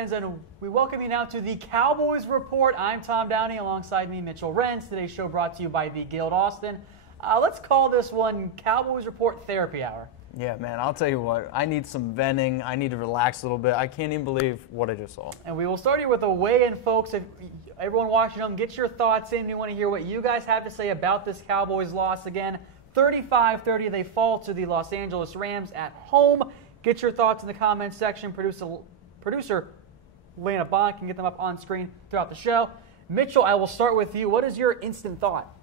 Renz, and we welcome you now to the Cowboys Report. I'm Tom Downey, alongside me, Mitchell Renz. Today's show brought to you by the Guild Austin. Let's call this one Cowboys Report Therapy Hour. Yeah, man, I'll tell you what. I need some venting. I need to relax a little bit. I can't even believe what I just saw. And we will start here with a weigh-in, folks. If everyone watching them, get your thoughts in. We want to hear what you guys have to say about this Cowboys loss again. 35-30, they fall to the Los Angeles Rams at home. Get your thoughts in the comments section. Producer Lena Bond can get them up on screen throughout the show. Mitchell, I will start with you. What is your instant thought?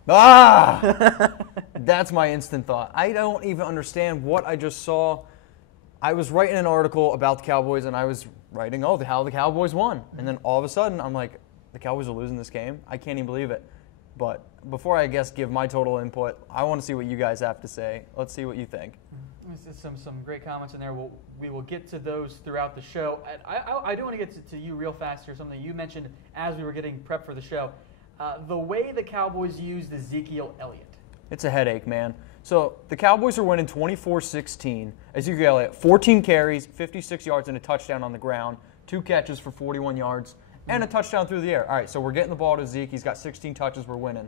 That's my instant thought. I don't even understand what I just saw. I was writing an article about the Cowboys, and I was writing, how the Cowboys won. And then all of a sudden, I'm like, the Cowboys are losing this game? I can't even believe it. But before I give my total input, I want to see what you guys have to say. Let's see what you think. Some great comments in there. We will get to those throughout the show. I do want to get to you real fast here, something you mentioned as we were getting prepped for the show. The way the Cowboys used Ezekiel Elliott. It's a headache, man. So the Cowboys are winning 24-16. Ezekiel Elliott, 14 carries, 56 yards, and a touchdown on the ground, 2 catches for 41 yards, and a touchdown through the air. All right, so we're getting the ball to Zeke. He's got 16 touches. We're winning.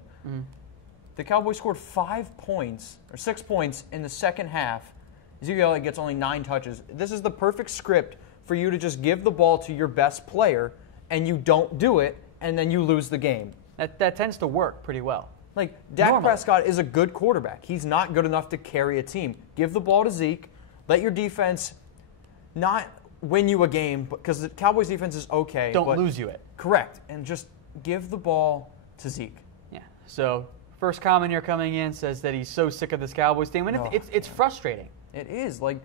The Cowboys scored 6 points in the second half. Ezekiel Elliott gets only 9 touches. This is the perfect script for you to just give the ball to your best player, and you don't do it, and then you lose the game. That tends to work pretty well. Like, Dak Prescott is a good quarterback. He's not good enough to carry a team. Give the ball to Zeke. Let your defense not win you a game, because the Cowboys' defense is okay. Don't lose you it. Correct. And just give the ball to Zeke. Yeah. So, first comment here coming in says that he's so sick of this Cowboys team. And it's frustrating. It is. Like,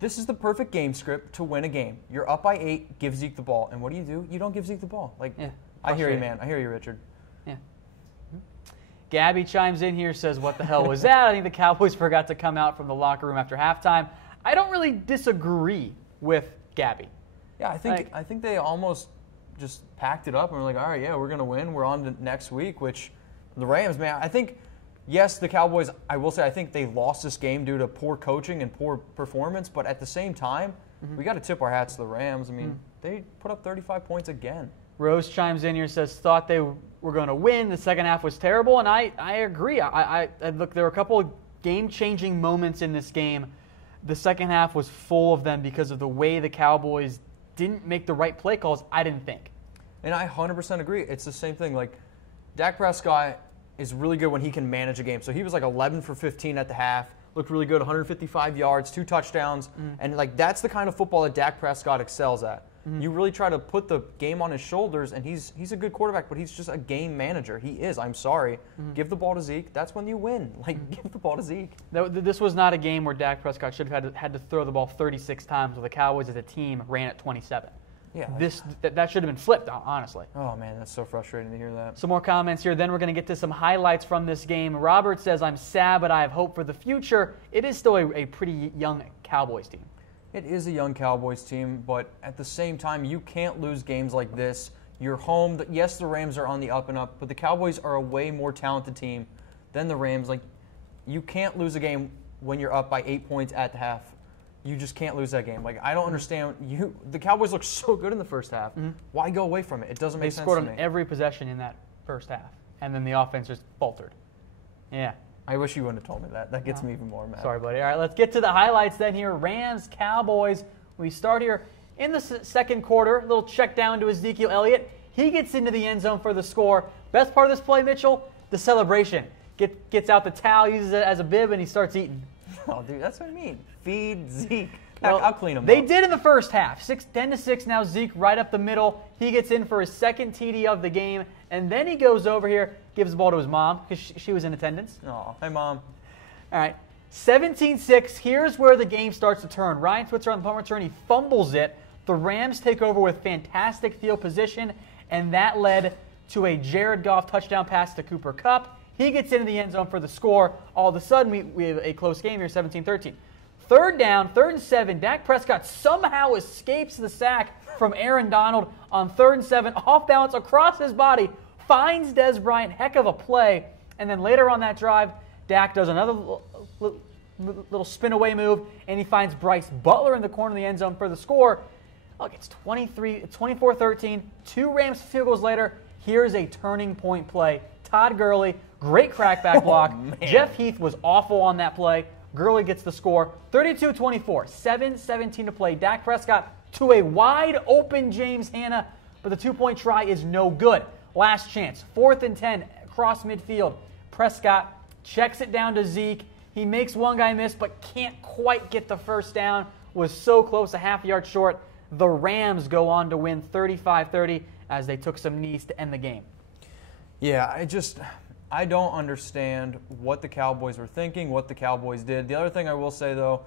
this is the perfect game script to win a game. You're up by 8, give Zeke the ball. And what do? You don't give Zeke the ball. Like, yeah, I hear you, man. I hear you, Richard. Yeah. Gabby chimes in here, says, what the hell was that? I think the Cowboys forgot to come out from the locker room after halftime. I don't really disagree with Gabby. Yeah, I think they almost just packed it up and were like, all right, yeah, we're going to win. We're on to next week, which the Rams, man, I think, yes, the Cowboys, I will say, I think they lost this game due to poor coaching and poor performance, but at the same time, we got to tip our hats to the Rams. I mean, they put up 35 points again. Rose chimes in here, says, thought they were going to win. The second half was terrible, and I agree. Look, there were a couple of game-changing moments in this game. The second half was full of them because of the way the Cowboys didn't make the right play calls, I didn't think. And I 100% agree. It's the same thing. Like, Dak Prescott is really good when he can manage a game. So he was like 11 for 15 at the half, looked really good, 155 yards, 2 touchdowns. And, like, that's the kind of football that Dak Prescott excels at. You really try to put the game on his shoulders, and he's a good quarterback, but he's just a game manager. He is. I'm sorry. Give the ball to Zeke. That's when you win. Like, give the ball to Zeke. This was not a game where Dak Prescott should have had to throw the ball 36 times, while the Cowboys as a team ran at 27. Yeah, that should have been flipped, honestly. Oh, man, that's so frustrating to hear that. Some more comments here. Then we're going to get to some highlights from this game. Robert says, I'm sad, but I have hope for the future. It is still a pretty young Cowboys team. It is a young Cowboys team, but at the same time, you can't lose games like this. You're home. Yes, the Rams are on the up and up, but the Cowboys are a way more talented team than the Rams. Like, you can't lose a game when you're up by 8 points at the half. You just can't lose that game. Like, I don't understand. The Cowboys look so good in the first half. Why go away from it? It doesn't make sense to me. They scored on every possession in that first half, and then the offense just faltered. Yeah. I wish you wouldn't have told me that. That gets me even more mad. Sorry, buddy. All right, let's get to the highlights then here. Rams, Cowboys. We start here in the second quarter. A little check down to Ezekiel Elliott. He gets into the end zone for the score. Best part of this play, Mitchell, the celebration. Gets out the towel, uses it as a bib, and he starts eating. Oh, dude, that's what I mean. Feed Zeke. Well, I'll clean him up. They did in the first half. 10-6 now. Zeke right up the middle. He gets in for his second TD of the game, and then he goes over here, gives the ball to his mom because she was in attendance. Oh, hi, Mom. All right. 17-6. Here's where the game starts to turn. Ryan Switzer on the punt return. He fumbles it. The Rams take over with fantastic field position, and that led to a Jared Goff touchdown pass to Cooper Kupp. He gets into the end zone for the score. All of a sudden, we have a close game here, 17-13. Third down, 3rd and 7. Dak Prescott somehow escapes the sack from Aaron Donald on 3rd and 7. Off balance across his body, finds Dez Bryant. Heck of a play. And then later on that drive, Dak does another little spin away move, and he finds Bryce Butler in the corner of the end zone for the score. Look, it's 24-13. 2 Rams field goals later. Here's a turning point play. Todd Gurley, great crackback block. Jeff Heath was awful on that play. Gurley gets the score. 32-24. 7:17 to play. Dak Prescott to a wide open James Hanna, but the 2-point try is no good. Last chance. 4th and 10 across midfield. Prescott checks it down to Zeke. He makes one guy miss, but can't quite get the first down. Was so close, a half yard short. The Rams go on to win 35-30 as they took some knees to end the game. Yeah, I don't understand what the Cowboys were thinking, what the Cowboys did. The other thing I will say, though,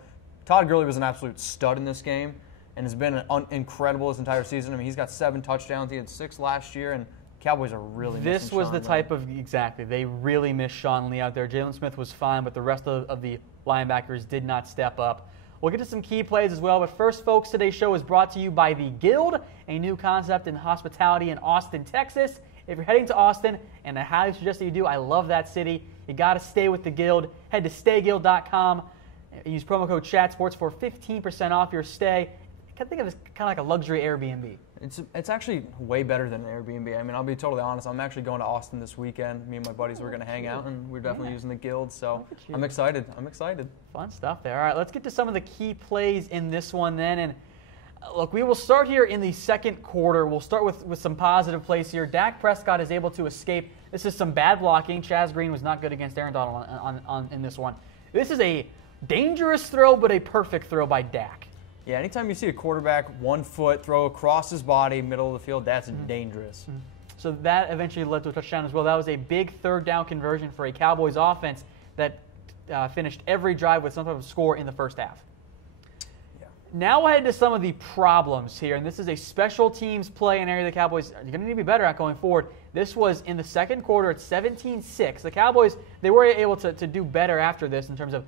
Todd Gurley was an absolute stud in this game and has been incredible his entire season. I mean, he's got 7 touchdowns. He had 6 last year, and Cowboys are really missing This was Sean the Lee. type of, exactly, they really missed Sean Lee out there. Jalen Smith was fine, but the rest of the linebackers did not step up. We'll get to some key plays as well, but first, folks, today's show is brought to you by The Guild, a new concept in hospitality in Austin, Texas. If you're heading to Austin, and I highly suggest that you do, I love that city, you got to stay with The Guild. Head to stayguild.com. Use promo code CHATSPORTS for 15% off your stay. I think of it as kind of like a luxury Airbnb. It's actually way better than an Airbnb. I mean, I'll be totally honest. I'm actually going to Austin this weekend. Me and my buddies were going to hang out, and we're definitely using the Guild. So I'm excited. Fun stuff there. All right, let's get to some of the key plays in this one then. And look, we will start here in the second quarter. We'll start with some positive plays here. Dak Prescott is able to escape. This is some bad blocking. Chaz Green was not good against Aaron Donald in this one. This is a dangerous throw, but a perfect throw by Dak. Yeah, anytime you see a quarterback 1 foot throw across his body, middle of the field, that's dangerous. So that eventually led to a touchdown as well. That was a big third down conversion for a Cowboys offense that finished every drive with some type of score in the first half. Yeah. Now we'll head to some of the problems here, and this is a special teams play, an area the Cowboys are going to need to be better at going forward. This was in the second quarter at 17-6. The Cowboys, they were able to do better after this in terms of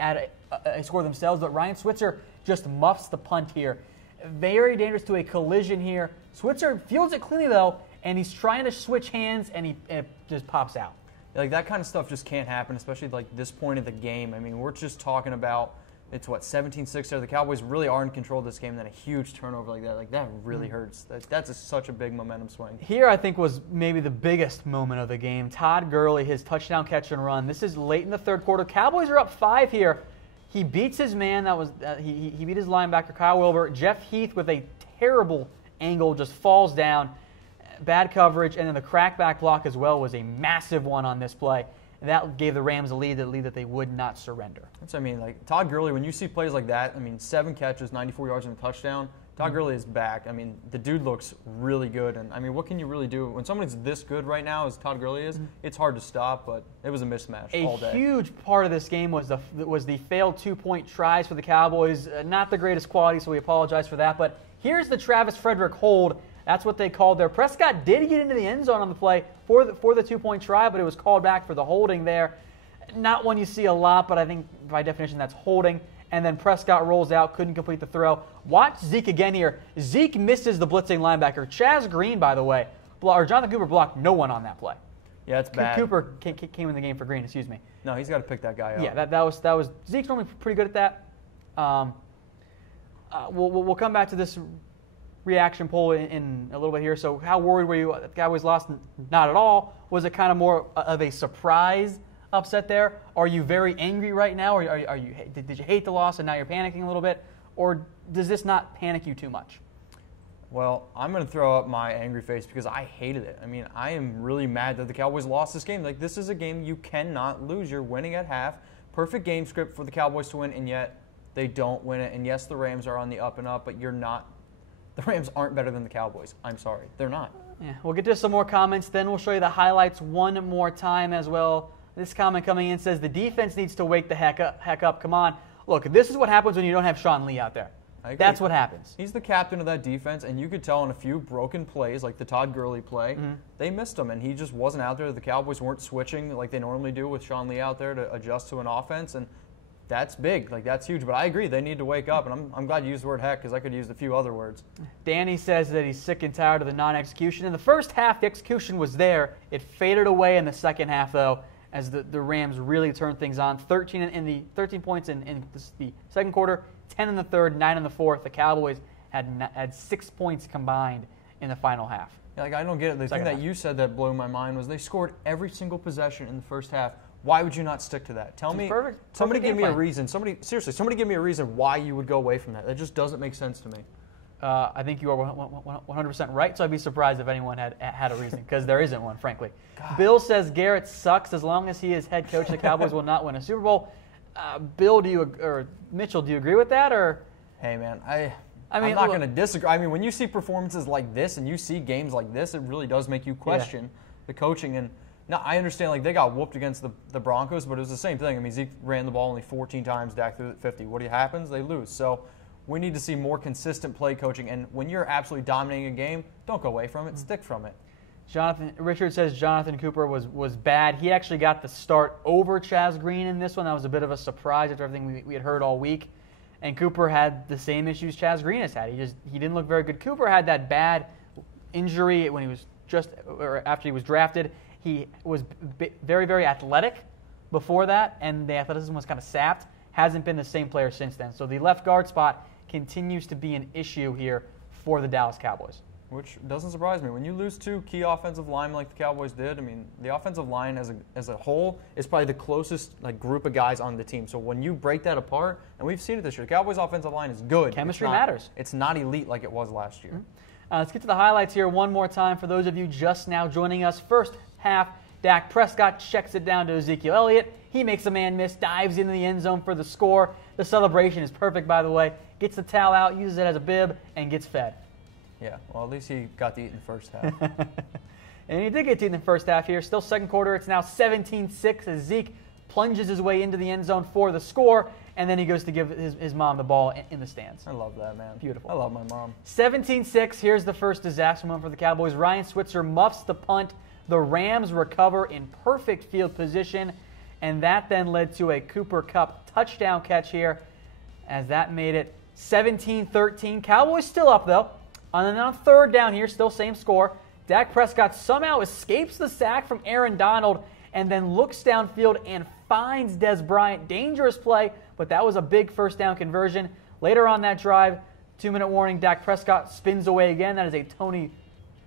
add a score themselves, but Ryan Switzer just muffs the punt here. Very dangerous to a collision here. Switzer fields it cleanly, though, and he's trying to switch hands, and it just pops out. Like, that kind of stuff just can't happen, especially like this point of the game. I mean, we're just talking about, it's 17-6 there. The Cowboys really are in control of this game, and then a huge turnover like that really hurts. That's such a big momentum swing. Here, I think, was maybe the biggest moment of the game. Todd Gurley, his touchdown catch and run. This is late in the third quarter. Cowboys are up 5 here. He beats his man. He beat his linebacker, Kyle Wilbur. Jeff Heath, with a terrible angle, just falls down. Bad coverage, and then the crackback block as well was a massive one on this play. And that gave the Rams a lead that they would not surrender. I mean, like, Todd Gurley, when you see plays like that, I mean, 7 catches, 94 yards and a touchdown, Todd Gurley is back. I mean, the dude looks really good. And, I mean, what can you really do? When someone's this good right now, as Todd Gurley is, it's hard to stop, but it was a mismatch all day. A huge part of this game was the failed 2-point tries for the Cowboys. Not the greatest quality, so we apologize for that. But here's the Travis Frederick hold. That's what they called there. Prescott did get into the end zone on the play for the 2-point try, but it was called back for the holding there. Not one you see a lot, but I think by definition that's holding. And then Prescott rolls out, couldn't complete the throw. Watch Zeke again here. Zeke misses the blitzing linebacker. Chaz Green, by the way, or Jonathan Cooper blocked no one on that play. Yeah, it's bad. Cooper came in the game for Green, excuse me. No, he's got to pick that guy up. Yeah, that was Zeke's normally pretty good at that. We'll come back to this reaction poll in a little bit here. So how worried were you that the Cowboys lost? Not at all. Was it kind of more of a surprise upset there? Are you very angry right now? Or did you hate the loss and now you're panicking a little bit? Or does this not panic you too much? Well, I'm going to throw up my angry face because I hated it. I mean, I am really mad that the Cowboys lost this game. Like, this is a game you cannot lose. You're winning at half. Perfect game script for the Cowboys to win, and yet they don't win it. And yes, the Rams are on the up and up, but you're not. The Rams aren't better than the Cowboys. I'm sorry. They're not. Yeah, we'll get to some more comments. Then we'll show you the highlights one more time as well. This comment coming in says, the defense needs to wake the heck up. Come on. Look, this is what happens when you don't have Sean Lee out there. That's what happens. He's the captain of that defense, and you could tell in a few broken plays, like the Todd Gurley play, they missed him, and he just wasn't out there. The Cowboys weren't switching like they normally do with Sean Lee out there to adjust to an offense, and that's big. Like, that's huge. But I agree, they need to wake up, and I'm glad you used the word heck because I could have used a few other words. Danny says that he's sick and tired of the non-execution. In the first half, the execution was there. It faded away in the second half, though, as the Rams really turned things on. 13 points in the second quarter, 10 in the third, 9 in the fourth. The Cowboys had 6 points combined in the final half. Yeah, like, I don't get it. The thing that you said that blew my mind was they scored every single possession in the first half. Why would you not stick to that? Tell me. Somebody give me a reason. Somebody give me a reason why you would go away from that. That just doesn't make sense to me. I think you are 100% right, so I'd be surprised if anyone had a reason, because there isn't one, frankly. God. Bill says Garrett sucks. As long as he is head coach, the Cowboys will not win a Super Bowl. Bill, Mitchell, do you agree with that? Or hey, man, I'm not going to disagree. I mean, when you see performances like this and you see games like this, it really does make you question the coaching. And now I understand, like, they got whooped against the Broncos, but it was the same thing. I mean, Zeke ran the ball only 14 times, Dak threw it 50. What happens? They lose. So we need to see more consistent play coaching. And when you're absolutely dominating a game, don't go away from it. Stick from it. Richard says Jonathan Cooper was bad. He actually got the start over Chaz Green in this one. That was a bit of a surprise after everything we had heard all week. And Cooper had the same issues Chaz Green has had. He didn't look very good. Cooper had that bad injury when he was after he was drafted. He was very, very athletic before that, and the athleticism was kind of sapped. Hasn't been the same player since then. So the left guard spot continues to be an issue here for the Dallas Cowboys. Which doesn't surprise me. When you lose two key offensive linemen like the Cowboys did, I mean, the offensive line as a whole is probably the closest group of guys on the team. So when you break that apart, and we've seen it this year, the Cowboys' offensive line is good. Chemistry matters. It's not elite like it was last year. Mm-hmm. Let's get to the highlights here one more time for those of you just now joining us. First half, Dak Prescott checks it down to Ezekiel Elliott. He makes a man miss, dives into the end zone for the score. The celebration is perfect, by the way. Gets the towel out, uses it as a bib, and gets fed. Yeah, well, at least he got to eat in the first half. And he did get to eat in the first half here. Still second quarter. It's now 17-6 as Zeke plunges his way into the end zone for the score, and then he goes to give his mom the ball in the stands. I love that, man. Beautiful. I love my mom. 17-6. Here's the first disaster moment for the Cowboys. Ryan Switzer muffs the punt. The Rams recover in perfect field position, and that then led to a Cooper Kupp touchdown catch here, as that made it 17-13. Cowboys still up, though. On third down here, still same score. Dak Prescott somehow escapes the sack from Aaron Donald and then looks downfield and finds Dez Bryant. Dangerous play, but that was a big first down conversion. Later on that drive, 2-minute warning, Dak Prescott spins away again. That is a Tony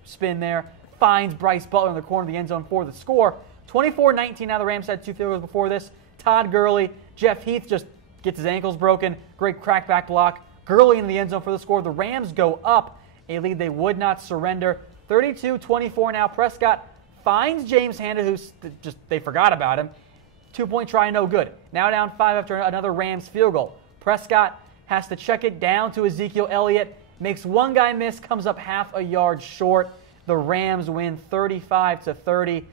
spin there. Finds Bryce Butler in the corner of the end zone for the score. 24-19. Now the Rams had 2 field goals before this. Todd Gurley, Jeff Heath just gets his ankles broken. Great crackback block. Gurley in the end zone for the score. The Rams go up a lead they would not surrender. 32-24 now. Prescott finds James Hanna, they forgot about him. 2-point try, no good. Now down 5 after another Rams field goal. Prescott has to check it down to Ezekiel Elliott. Makes one guy miss, comes up half a yard short. The Rams win 35-30.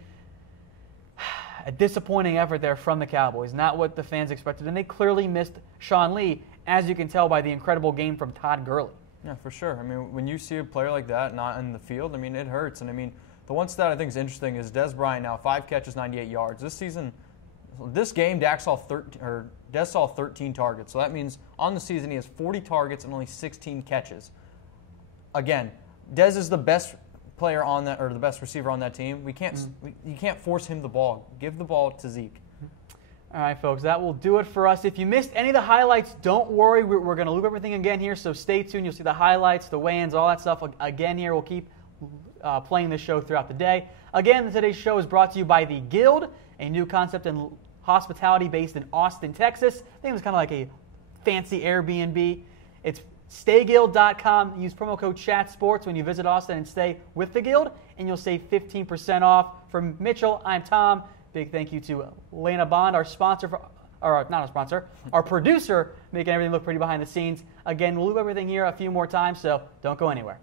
A disappointing effort there from the Cowboys. Not what the fans expected. And they clearly missed Sean Lee, as you can tell by the incredible game from Todd Gurley. Yeah, for sure. I mean, when you see a player like that not in the field, I mean, it hurts. And I mean, the one stat I think is interesting is Dez Bryant now 5 catches, 98 yards. This game, Dez saw 13 targets. So that means on the season he has 40 targets and only 16 catches. Again, Dez is the best player on that, or the best receiver on that team. You can't force him the ball. Give the ball to Zeke. All right, folks, that will do it for us. If you missed any of the highlights, don't worry. We're going to loop everything again here, so stay tuned. You'll see the highlights, the weigh-ins, all that stuff again here. We'll keep playing this show throughout the day. Again, today's show is brought to you by The Guild, a new concept in hospitality based in Austin, Texas. I think it was kind of like a fancy Airbnb. It's stayguild.com. Use promo code ChatSports when you visit Austin and stay with The Guild, and you'll save 15% off. From Mitchell, I'm Tom. Big thank you to Lena Bond, our sponsor, our producer, making everything look pretty behind the scenes. Again, we'll loop everything here a few more times, so don't go anywhere.